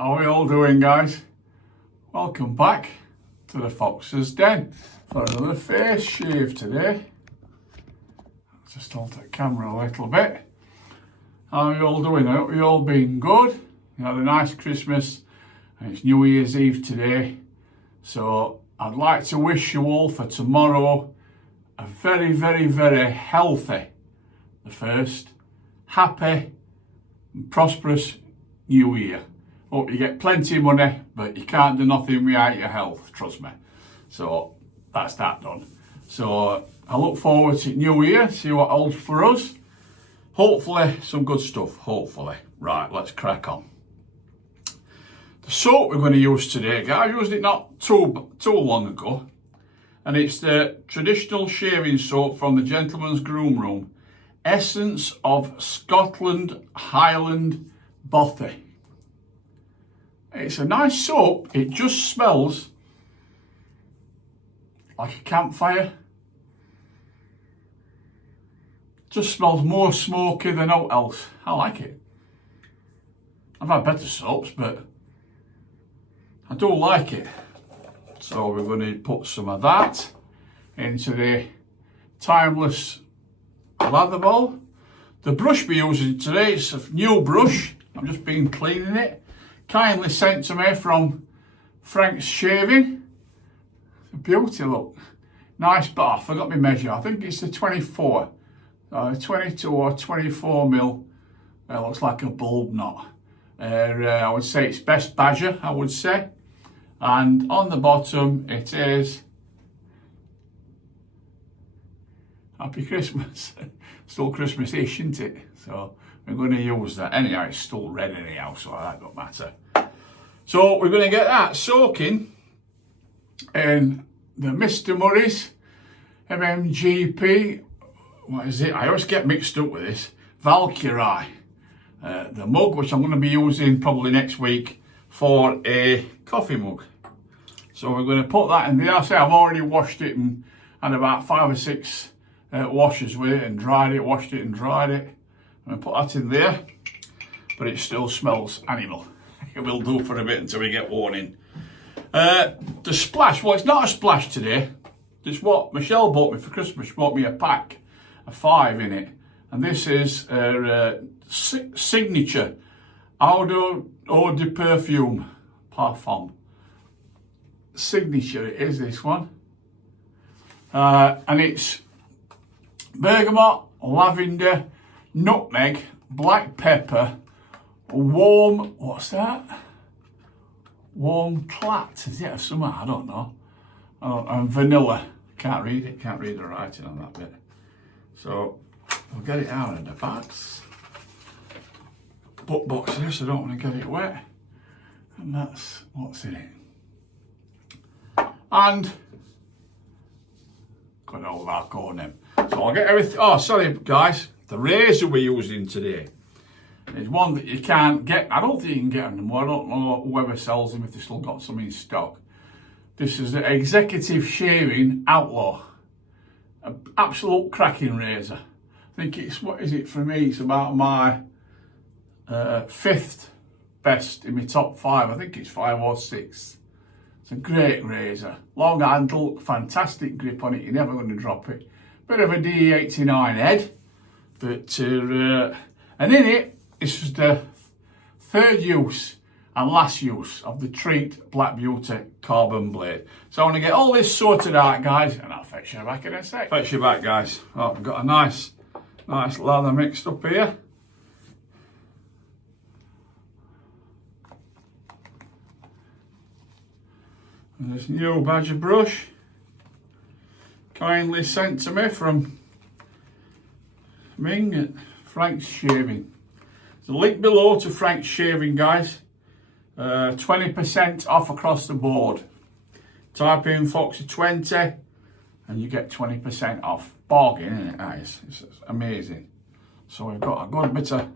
How are we all doing, guys? Welcome back to the Fox's Den for another face shave today. Just hold the camera a little bit. How are you all doing? I hope you all been good. You had a nice Christmas and it's New Year's Eve today. So I'd like to wish you all for tomorrow a very, very, very healthy, the first, happy and prosperous New Year. Hope you get plenty of money, but you can't do nothing without your health, trust me. So that's that done. So I look forward to New Year, see what holds for us. Hopefully some good stuff, hopefully. Right, let's crack on. The soap we're going to use today, guys, I used it not too long ago. And it's the traditional shaving soap from the Gentleman's Groom Room. Essence of Scotland Highland Bothy. It's a nice soap. It just smells like a campfire. Just smells more smoky than aught else. I like it. I've had better soaps, but I do like it. So we're going to put some of that into the timeless lather ball. The brush we're using today is a new brush. I've just been cleaning it. Kindly sent to me from Frank's Shaving. It's a beauty, look. Nice, but I forgot my measure. I think it's the 22 or 24 mil. It looks like a bulb knot. I would say it's Best Badger, I would say. And on the bottom it is Happy Christmas. Still Christmas-ish, isn't it? So we're going to use that. Anyhow, it's still red anyhow, so that don't matter. So we're going to get that soaking in the Mr. Murray's MMGP. What is it? I always get mixed up with this. Valkyrie. The mug, which I'm going to be using probably next week for a coffee mug. So we're going to put that in there. I say I've already washed it and had about 5 or 6 washes with it and dried it, washed it and dried it. I'm going to put that in there, but it still smells animal. It will do for a bit until we get warning. The splash, well, it's not a splash today. It's what Michelle bought me for Christmas. She bought me a pack of 5 in it. And this is her signature Eau de Perfume. Parfum. Signature, it is this one. And it's bergamot, lavender, nutmeg, black pepper, warm, what's that? Warm clat, is it or something? I don't know. And vanilla. Can't read it, can't read the writing on that bit. So I'll get it out of the bags. Butt box there, so I don't want to get it wet. And that's what's in it. And got all of our corn in. So I'll get everything. Oh, sorry guys, the razor we're using today is one that you can't get. I don't think you can get them anymore. I don't know whoever sells them, if they still got some in stock. This is the Executive Shaving Outlaw. An absolute cracking razor. I think it's, what is it for me? It's about my 5th best in my top 5. I think it's 5 or 6. It's a great razor. Long handle, fantastic grip on it. You're never going to drop it. Bit of a D89 head. But, and in it, this is the 3rd use and last use of the Treet Black Beauty Carbon Blade. So I want to get all this sorted out, guys, and I'll fetch you back in a sec. Fetch you back, guys. Oh, we've got a nice lather mixed up here. And this new Badger brush, kindly sent to me from Ming at Frank's Shaving. There's a link below to Frank's Shaving, guys. 20% off across the board. Type in Foxy 20 and you get 20% off. Bargain, isn't it? That is. It's amazing. So we've got a good bit of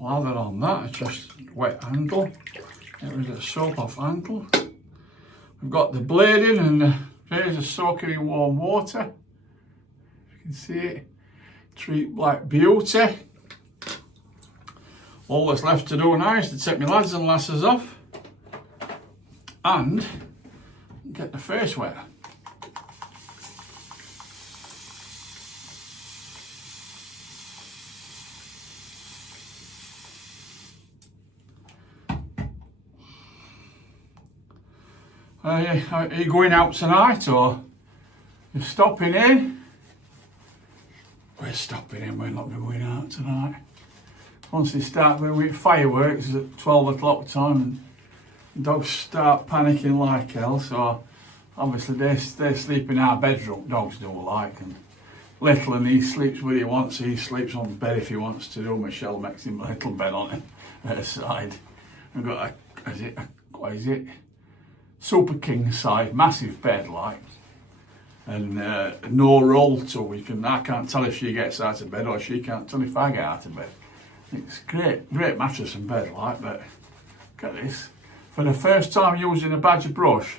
lather on that. It's just wet handle. Get rid of the soap off handle. We've got the blade in and the razor soaking in warm water. You can see it. Treet Black Beauty. All that's left to do now is to take my lads and lasses off and get the face wet. Are you going out tonight or you're stopping in? We're stopping in, we're not going out tonight. Once they start doing fireworks at 12 o'clock time, and dogs start panicking like hell, so obviously they sleep in our bedroom, dogs do like, and Little, and he sleeps where he wants, he sleeps on the bed if he wants to do. Michelle makes him a little bed on her side. I've got what is it? Super king size, massive bed like, and no roll to. I can't tell if she gets out of bed or she can't tell if I get out of bed. It's great mattress and bed like, but look at this. For the first time using a Badger brush,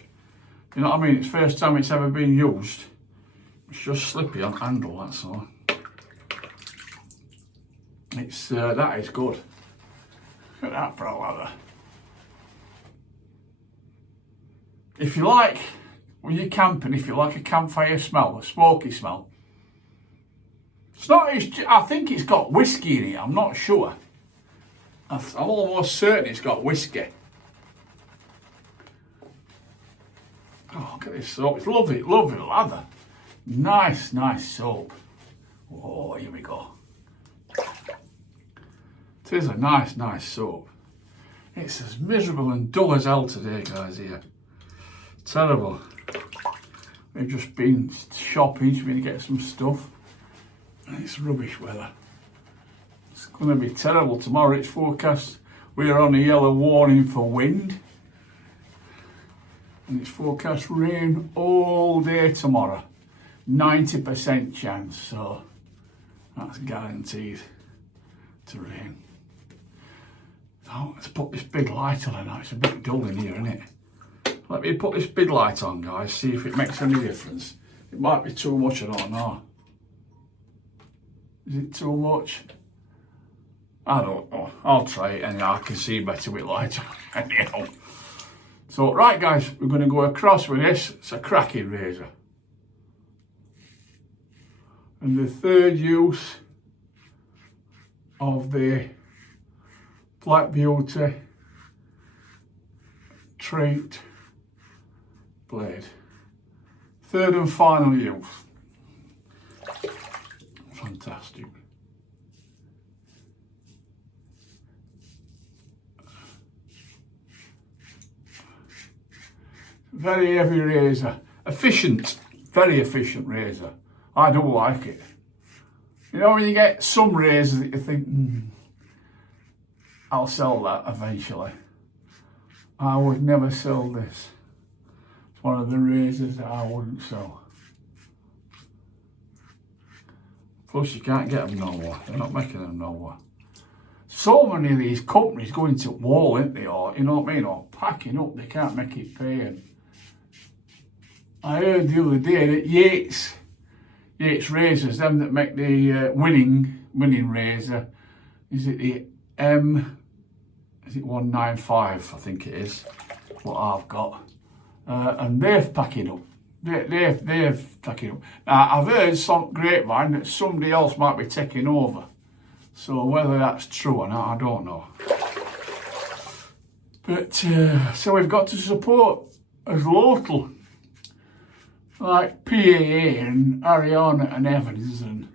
you know what I mean? It's the first time it's ever been used. It's just slippy on handle, that's all. It's that is good. Look at that for a lather. If you like, when you're camping, if you like a campfire smell, a smoky smell, it's not. I think it's got whiskey in it. I'm not sure. I'm almost certain it's got whiskey. Oh, look at this soap. It's lovely lather. Nice soap. Oh, here we go. It is a nice soap. It's as miserable and dull as hell today, guys, here. Terrible. We've just been shopping to get some stuff. And it's rubbish weather. It's going to be terrible tomorrow. It's forecast. We're on a yellow warning for wind. And it's forecast rain all day tomorrow. 90% chance, so that's guaranteed to rain. So let's put this big light on now. It's a bit dull in here, isn't it? Let me put this big light on, guys, see if it makes any difference. It might be too much, I don't know. Is it too much? I don't know. I'll try it anyhow. I can see better with light on anyhow. So, right, guys, we're going to go across with this. It's a cracking razor. And the third use of the Black Beauty Treet blade. Third and final use. Fantastic. Very heavy razor. Efficient, very efficient razor. I do like it. You know when you get some razors that you think, I'll sell that eventually. I would never sell this. It's one of the razors that I wouldn't sell. Plus you can't get them nowhere. They're not making them nowhere. So many of these companies going to wall, aren't they? Or, you know what I mean? Or packing up, they can't make it pay. And I heard the other day that Yates razors, them that make the winning razor, is it the is it 195? I think it is what I've got, and they've packing up. They've taken up. Now I've heard some grapevine that somebody else might be taking over. So whether that's true or not, I don't know. But so we've got to support as local, like PAA and Ariana and Evans and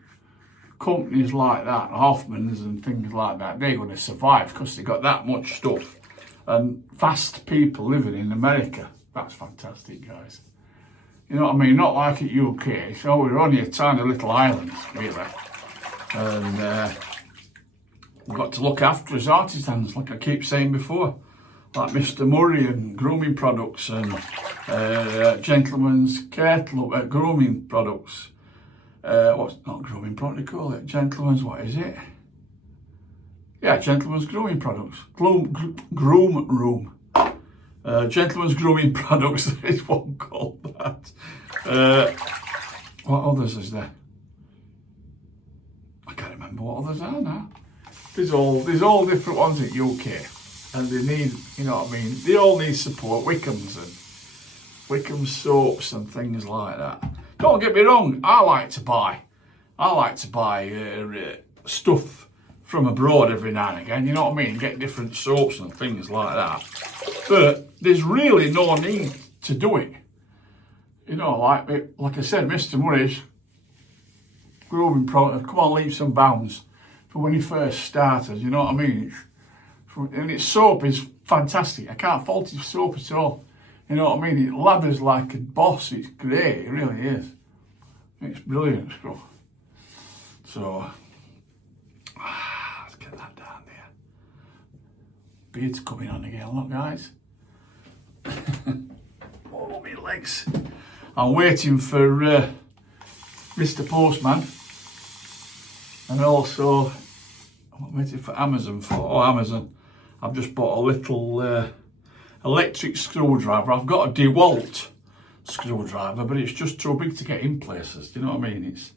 companies like that, Hoffman's and things like that. They're going to survive because they've got that much stuff and fast people living in America. That's fantastic, guys. You know what I mean? Not like at UK. So we're only a tiny little island, really. And we've got to look after his artisans, like I keep saying before. Like Mr. Murray and grooming products and Gentleman's Kettle, grooming products. What's not grooming product, they call it? Gentleman's, what is it? Yeah, Gentleman's Grooming Products. Groom Room. Gentleman's Grooming Products, there is one called that. What others is there? I can't remember what others are now. there's all different ones in UK, and they need, you know what I mean, they all need support. Wickham soaps and things like that. Don't get me wrong, I like to buy stuff from abroad every now and again, you know what I mean, get different soaps and things like that, but there's really no need to do it. You know, like I said, Mr. Murray's grooming product, come on, leaps and bounds from when he first started, you know what I mean? And its soap is fantastic. I can't fault his soap at all. You know what I mean? It lathers like a boss. It's great, it really is. It's brilliant stuff. So, let's get that down there. Beard's coming on again, look guys. Oh, my legs. I'm waiting for Mr. Postman, and also I'm waiting for Amazon Amazon. I've just bought a little electric screwdriver. I've got a DeWalt screwdriver, but it's just too big to get in places. Do you know what I mean? It's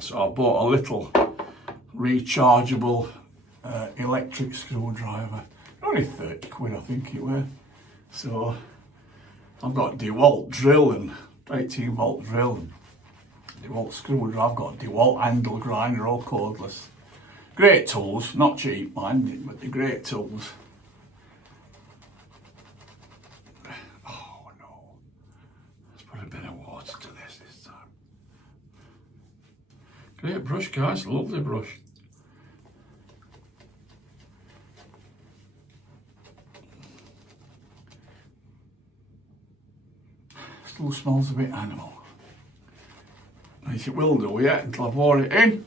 so I bought a little rechargeable electric screwdriver. Only 30 quid, I think it was. So I've got a DeWalt drill and 18 volt drill and DeWalt screwdriver. I've got a DeWalt handle grinder, all cordless. Great tools, not cheap, mind it, but they're great tools. Oh no, let's put a bit of water to this time. Great brush, guys, lovely brush. Still smells a bit animal. It will do, yeah, until I've wore it in.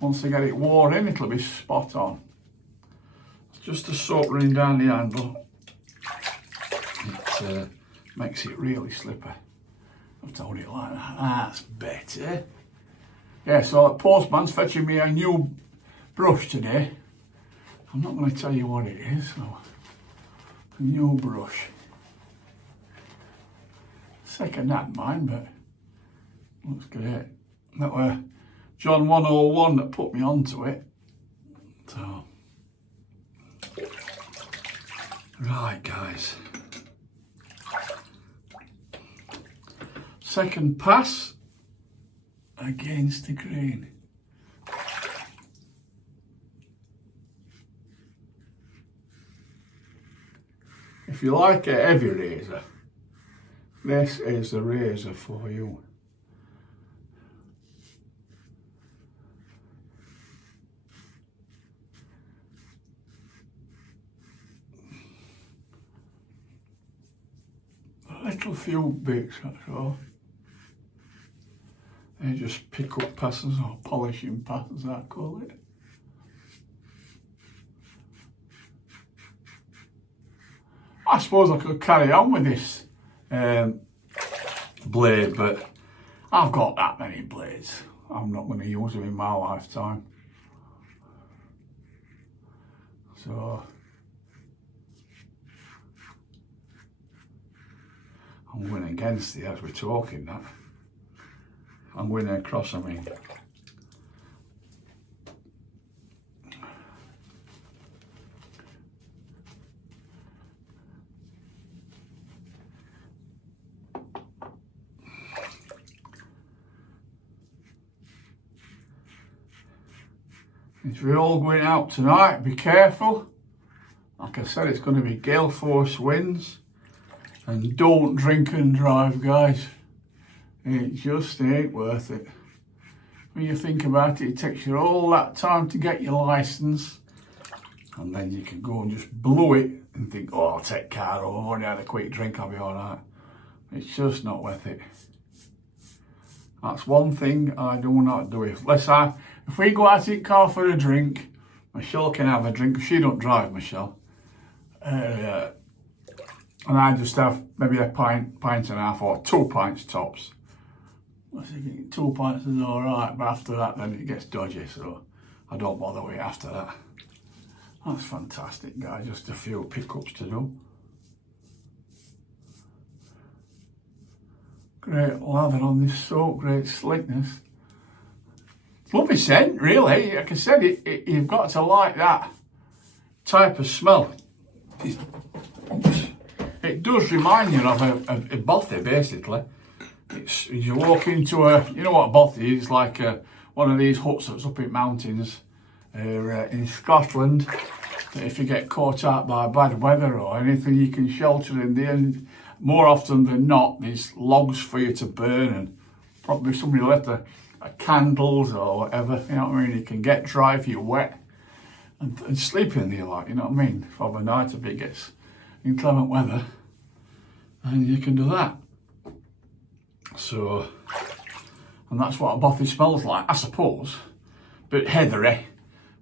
Once I get it worn in, it'll be spot on. It's just the soap running down the handle. It makes it really slippery. I've told it like that. That's better. Yeah, so the postman's fetching me a new brush today. I'm not going to tell you what it is. So, a new brush. Second hand mine, but looks great. That were John 101 that put me onto it. So, right guys. Second pass against the grain. If you like a heavy razor, this is the razor for you. A little few bits, that's all. They just pick up passes or polishing passes, I call it. I suppose I could carry on with this blade, but I've got that many blades. I'm not going to use them in my lifetime. So I'm going against it as we're talking that. I'm going across, I mean. If you're all going out tonight, be careful. Like I said, it's going to be gale force winds. And don't drink and drive, guys. It just ain't worth it. When you think about it, it takes you all that time to get your licence. And then you can go and just blow it and think, oh, I'll take car over, I've only had a quick drink, I'll be alright. It's just not worth it. That's one thing I do not do. If we go out in the car for a drink, Michelle can have a drink. She don't drive, Michelle. And I just have maybe a pint and a half, or 2 pints tops. I think 2 pints is alright, but after that then it gets dodgy, so I don't bother with it after that. That's fantastic, guys, just a few pickups to do. Great lather on this soap, great slickness. Lovely scent, really. Like I said, you've got to like that type of smell. It does remind you of a Bothy, basically. You walk into you know what a Bothy is, like one of these huts that's up in mountains in Scotland. If you get caught out by bad weather or anything, you can shelter in there. And more often than not, there's logs for you to burn, and probably somebody left a candles or whatever, you know what I mean? You can get dry if you're wet and sleep in there, like, you know what I mean? For the night if it gets inclement weather, and you can do that. So, and that's what a Bothy smells like, I suppose. A bit heathery,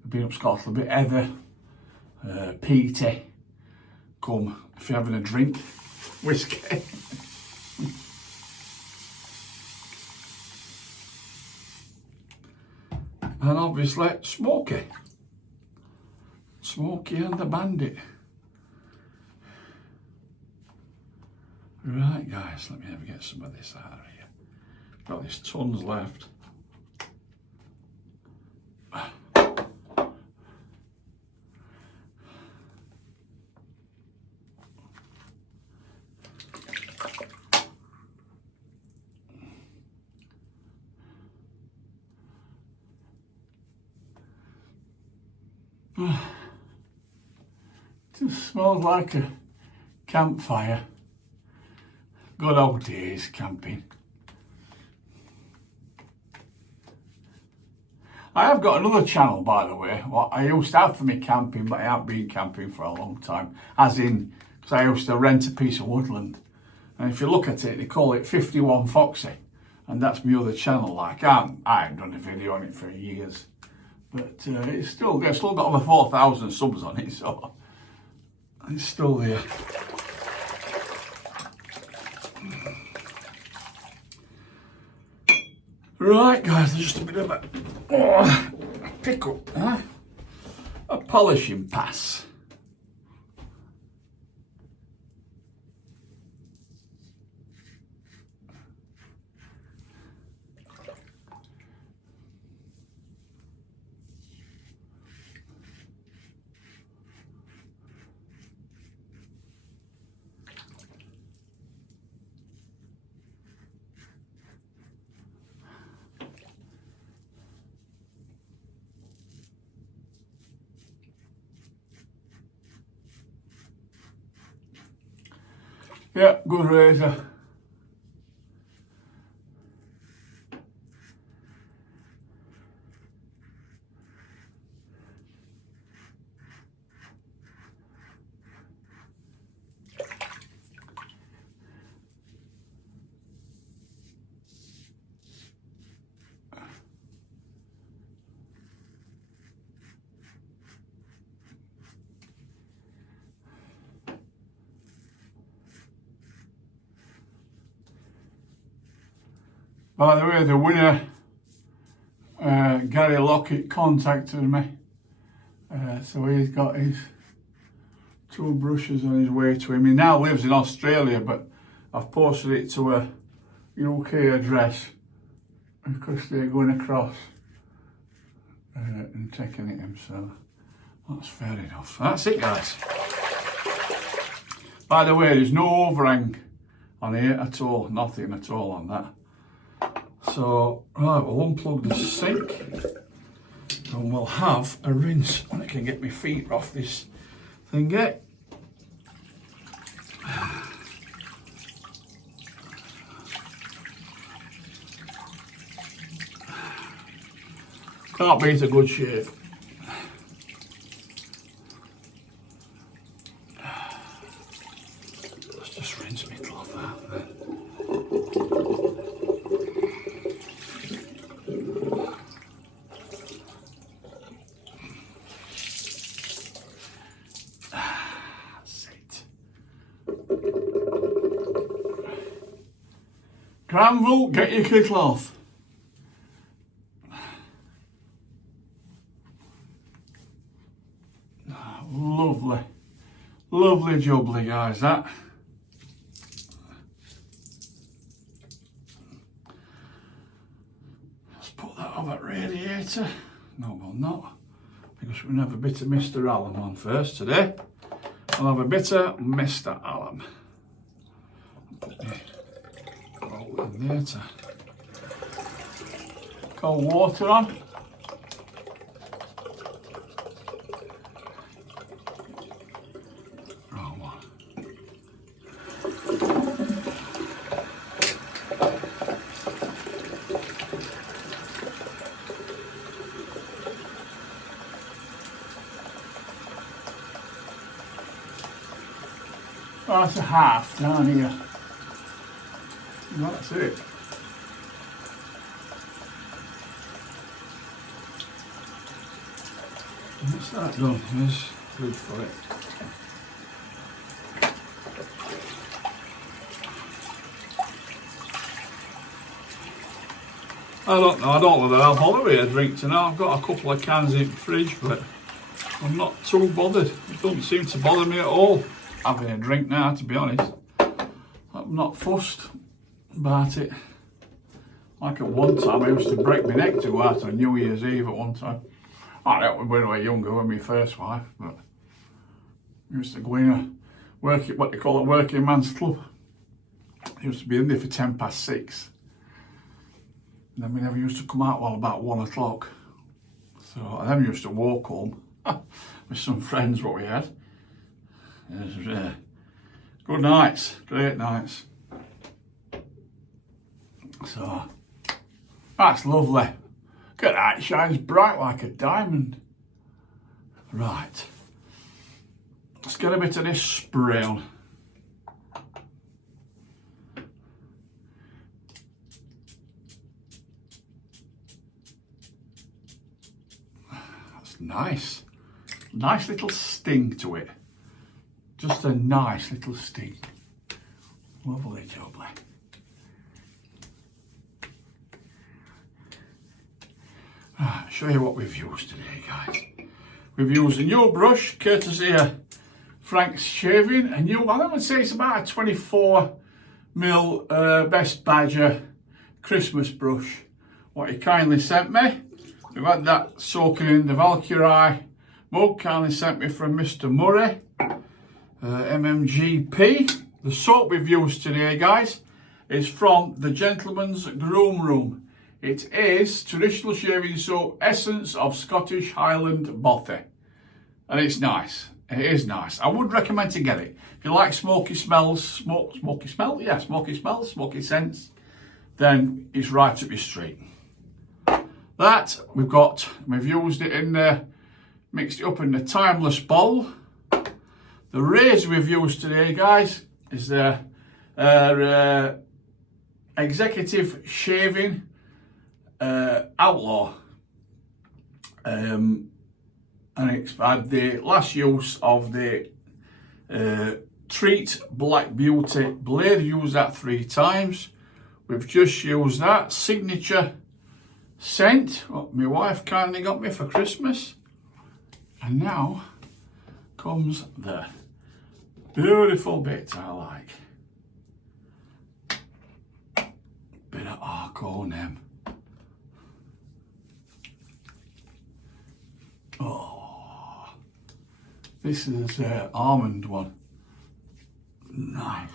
being up Scotland, a bit heather, peaty. Come if you're having a drink, whiskey. And obviously smoky. Smoky and the Bandit. Right guys, let me have a get some of this out of here. Got these tons left. Just smells like a campfire. Good old days camping. I have got another channel, by the way, what I used to have for me camping, but I haven't been camping for a long time. As in, because I used to rent a piece of woodland. And if you look at it, they call it 51 Foxy. And that's my other channel. Like, I haven't done a video on it for years. But it's still got over 4,000 subs on it, so it's still there. Right, guys, just a bit of a pick up, huh? A polishing pass. Yeah, good razor. By the way, the winner, Gary Lockett, contacted me. So he's got his 2 brushes on his way to him. He now lives in Australia, but I've posted it to a UK address because they're going across and taking it him. So that's fair enough. That's it, guys. By the way, there's no overhang on here at all. Nothing at all on that. So, right, we'll unplug the sink and we'll have a rinse when I can get my feet off this thingy. Can't beat a good shave. Let's just rinse my cloth out there. Granville, get your kid cloth. Lovely. Lovely jubbly, guys, that. Let's put that have a radiator. No, we'll not, because we're going to have a bit of Mr. Allen on first today. I'll have a bit of Mr. Allen. Put the cold in there to cold water on. That's a half down here. That's it. What's that done? There's food for it. I don't know, I don't know whether I'll bother with a drink tonight. I've got a couple of cans in the fridge, but I'm not too bothered. It doesn't seem to bother me at all having a drink now, to be honest. I'm not fussed about it. Like at one time, I used to break my neck to go out on New Year's Eve at one time. I don't know, when we were younger, with my first wife, but I used to go in a what they call a working man's club. I used to be in there for 6:10. And then we never used to come out till about 1 o'clock. So I then used to walk home with some friends what we had. It was, good nights, great nights. So that's lovely. Look at that, it shines bright like a diamond. Right, let's get a bit of this spray on. That's nice. Nice little sting to it. Just a nice little sting. Lovely jubbly. Right, show you what we've used today, guys. We've used a new brush, courtesy of Frank's Shaving. A new, I would say it's about a 24mm Best Badger Christmas brush. What he kindly sent me. We've had that soaking in the Valkyrie mug, kindly sent me from Mr. Murray. MMGP. The soap we've used today, guys, is from the Gentleman's Groom Room. It is traditional shaving soap, essence of Scottish Highland Bothy. And it's nice. It is nice. I would recommend to get it. If you like smoky smells, smoky scents, then it's right up your street. That we've used it in there, mixed it up in the Timeless bowl. The razor we've used today, guys, is the Executive Shaving Outlaw. And it's had the last use of the Treet Black Beauty blade. Used that 3 times. We've just used that signature scent, what my wife kindly got me for Christmas. And now comes the beautiful bit I like. Bit of Arc-O-Nem. Oh, this is the almond one. Nice.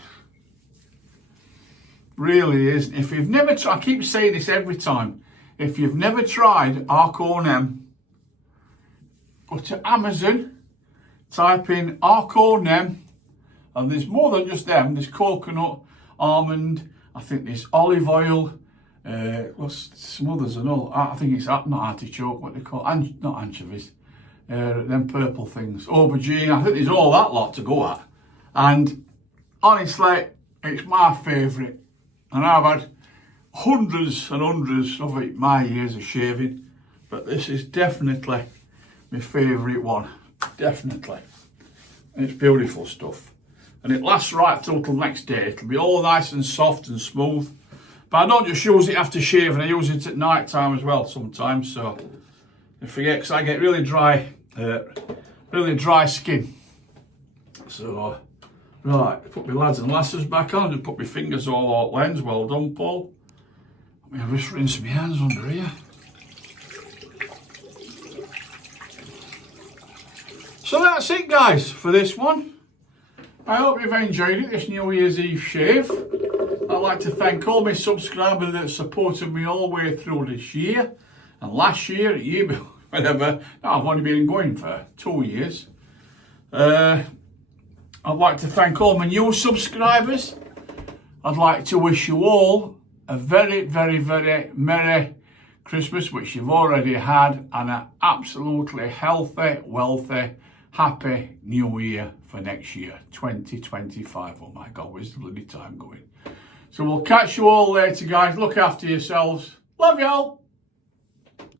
Really is. If you've never tried, I keep saying this every time. If you've never tried Arc-O-Nem, go to Amazon, type in Arc-O-Nem, and there's more than just them. There's coconut, almond, I think there's olive oil, what's some others and all. I think it's not artichoke, what they call, not anchovies, them purple things, aubergine. I think there's all that lot to go at. And honestly, it's my favourite. And I've had hundreds and hundreds of it, my years of shaving, but this is definitely my favourite one, definitely. And it's beautiful stuff. And it lasts right through till next day. It'll be all nice and soft and smooth. But I don't just use it after shaving, I use it at night time as well sometimes, so I forget, because I get really dry skin. So, right, put my lads and lasses back on, and put my fingers all out lens. Well done, Paul. Let me just rinse my hands under here. So that's it, guys, for this one. I hope you've enjoyed it, this New Year's Eve shave. I'd like to thank all my subscribers that supported me all the way through this year. And last year, whatever. No, I've only been going for 2 years. I'd like to thank all my new subscribers. I'd like to wish you all a very, very, very Merry Christmas, which you've already had, and an absolutely healthy, wealthy, happy New Year for next year, 2025. Oh my God, where's the bloody time going? So we'll catch you all later, guys. Look after yourselves. Love you all.